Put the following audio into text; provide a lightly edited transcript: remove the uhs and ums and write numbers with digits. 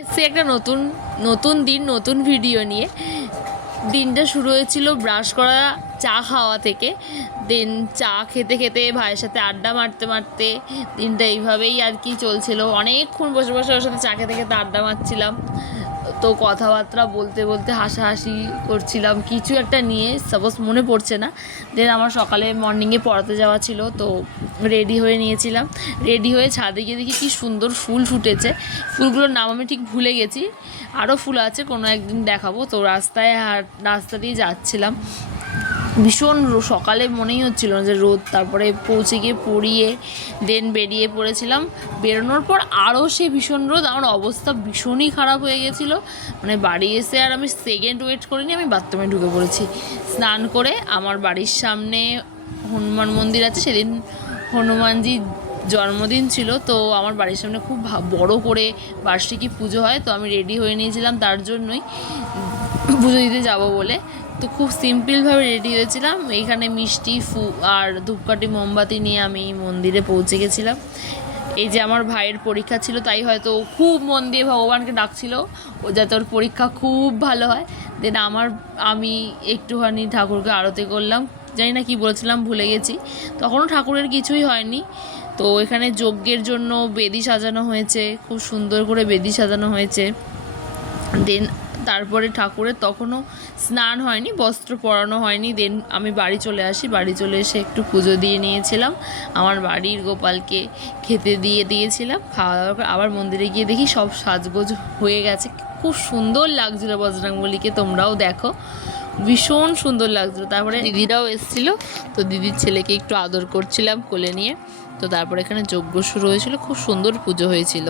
এসে একটা নতুন নতুন দিন নতুন ভিডিও নিয়ে। দিনটা শুরু হয়েছিল ব্রাশ করা চা খাওয়া থেকে। দেন চা খেতে খেতে ভাইয়ের সাথে আড্ডা মারতে মারতে দিনটা এইভাবেই আর কি চলছিল। অনেকক্ষণ বসে বসে ওর সাথে চা খেতে খেতে আড্ডা মারছিলাম, তো কথাবার্তা বলতে বলতে হাসাহাসি করছিলাম কিছু একটা নিয়ে, সাপোজ মনে পড়ছে না। দেন আমার সকালে মর্নিংয়ে পড়াতে যাওয়া ছিল, তো রেডি হয়ে নিয়েছিলাম। রেডি হয়ে ছাদে গিয়ে দেখি কী সুন্দর ফুল ফুটেছে। ফুলগুলোর নাম আমি ঠিক ভুলে গেছি, আরও ফুল আছে, কোনো একদিন দেখাবো। তো রাস্তা দিয়ে যাচ্ছিলাম, ভীষণ সকালে মনেই হচ্ছিল না যে রোদ। তারপরে পৌঁছে গিয়ে পড়িয়ে দেন বেরিয়ে পড়েছিলাম। বেরোনোর পর আরও সে ভীষণ রোদ, আমার অবস্থা ভীষণই খারাপ হয়ে গেছিলো। মানে বাড়ি এসে আর আমি সেকেন্ড ওয়েট করিনি, আমি বাথরুমে ঢুকে পড়েছি। স্নান করে আমার বাড়ির সামনে হনুমান মন্দির আছে, সেদিন হনুমানজি জন্মদিন ছিল, তো আমার বাড়ির সামনে খুব বড় করে বার্ষিকী পুজো হয়। তো আমি রেডি হয়ে নিয়েছিলাম তার জন্যই, পুজো দিতে যাব বলে। তো খুব সিম্পলভাবে রেডি হয়েছিলাম। এইখানে মিষ্টি আর ধূপকাঠি মোমবাতি নিয়ে আমি মন্দিরে পৌঁছে গেছিলাম। এই যে আমার ভাইয়ের পরীক্ষা ছিল, তাই হয়তো খুব মন দিয়ে ভগবানকে ডাকছিল ও যাতে ওর পরীক্ষা খুব ভালো হয়। দেন আমি একটুখানি ঠাকুরকে আরতি করলাম, জানি না কি বলেছিলাম ভুলে গেছি। তখনও ঠাকুরের কিছুই হয়নি। তো এখানে যজ্ঞের জন্য বেদি সাজানো হয়েছে, খুব সুন্দর করে বেদি সাজানো হয়েছে। দেন তারপরে ঠাকুরের তখনও স্নান হয়নি, বস্ত্র পরানো হয়নি। দেন আমি বাড়ি চলে আসি, বাড়ি চলে এসে একটু পুজো দিয়ে নিয়েছিলাম, আমার বাড়ির গোপালকে খেতে দিয়েছিলাম। খাওয়া দাওয়ার পর আবার মন্দিরে গিয়ে দেখি সব সাজগোজ হয়ে গেছে, খুব সুন্দর লাগছিলো বজরংবলীকে, তোমরাও দেখো ভীষণ সুন্দর লাগছিলো। তারপরে দিদিরাও এসেছিলো, তো দিদির ছেলেকে একটু আদর করছিলাম কোলে নিয়ে। তো তারপরে এখানে যজ্ঞ শুরু হয়েছিল, খুব সুন্দর পুজো হয়েছিল।